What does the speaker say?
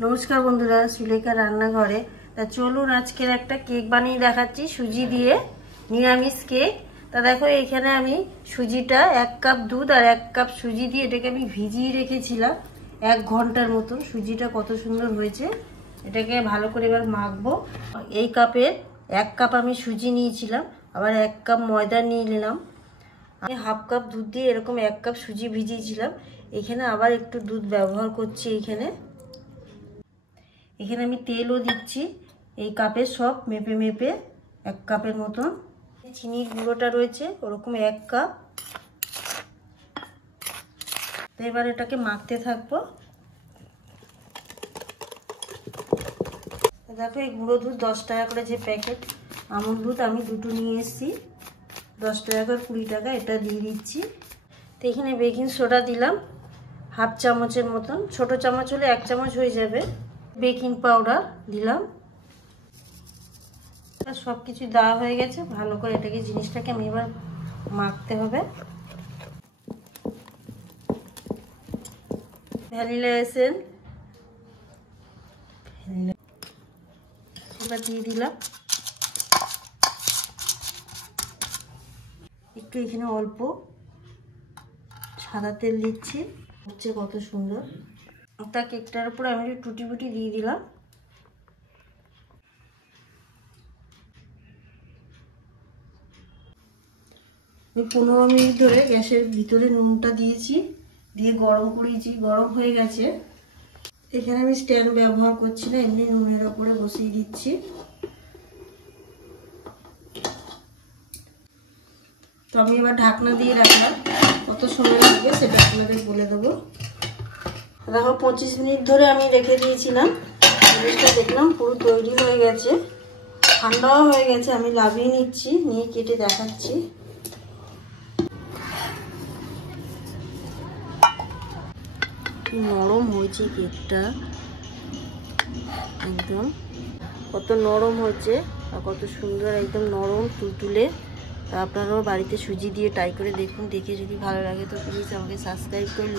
नमस्कार बंधुरा सुलेखा रान्नाघरे ता चलुन आजकेर एकटा केक बानिये देखाच्छि सुजी दिए निरामिष केक। ता देखो एखाने आमी सुजिटा 1 कप दूध और 1 कप सुजी दिए एटाके आमी भिजिए रेखेछिलाम 1 घंटार मतन। सुजिटा कत सुंदर हयेछे, एटाके भालो करे एबार माखबो। एई कापेर 1 कप आमी सुजी नियेछिलाम, आबार 1 कप मयदा निये निलाम। आमी हाफ कप दूध दिए एरकम 1 कप सुजी भिजिয়েছিলাম। एखाने आबार एकटु दूध व्यवहार करछि। एखाने आमी तेलও দিচ্ছি এই কাপে সব মেপে মেপে 1 কাপের মতন। চিনির গুঁড়োটা রয়েছে ওরকম 1 কাপ। তো এবার এটাকে মাখতে থাকবো। দেখো এই গুঁড়ো দুধ 10 টাকা করে যে প্যাকেট আমুল দুধ আমি দুটো নিয়ে এসেছি, 10 টাকা করে 20 টাকা এটা দিয়ে দিচ্ছি। তো এখানে বেকিং সোডা দিলাম হাফ চামচের মতন, ছোট চামচ হলে 1 চামচ হয়ে যাবে। বেকিং পাউডার দিলাম। সব কিছু দেওয়া হয়ে গেছে, ভালো করে এটাকে জিনিসটাকে আমি এবার মাখতে হবে। ভ্যানিলা এসেন্স এবার দিয়ে দিলাম। একটু এখানে অল্প সাদা তেল দিচ্ছি, হচ্ছে কত সুন্দর। তা কেকটার উপর আমি একটু টুটি বুটি দিয়ে দিলাম। আমি 15 মিনিট ধরে গ্যাসের ভিতরে নুনটা দিয়েছি, দিয়ে গরম করেছি, গরম হয়ে গেছে। এখানে আমি স্ট্যান্ড ব্যবহার করছি না, এমনি নুনের উপরে বসিয়ে দিচ্ছি। তো আমি এবার ঢাকনা দিয়ে রাখলাম, কত সময় লাগবে সেটা আপনাদের বলে দেবো। দেখো 25 মিনিট ধরে আমি রেখে দিয়েছিলাম, জিনিসটা দেখলাম পুরো তৈরি হয়ে গেছে, ঠান্ডাও হয়ে গেছে। আমি লাভিয়ে নিচ্ছি, নিয়ে কেটে দেখাচ্ছি। কি নরম হয়েছে কেকটা, একদম কত নরম হচ্ছে আর কত সুন্দর, একদম নরম তুলতুলে। আপনারাও বাড়িতে সুজি দিয়ে ট্রাই করে দেখুন, দেখে যদি ভালো লাগে তো প্লিজ আমাকে সাবস্ক্রাইব করে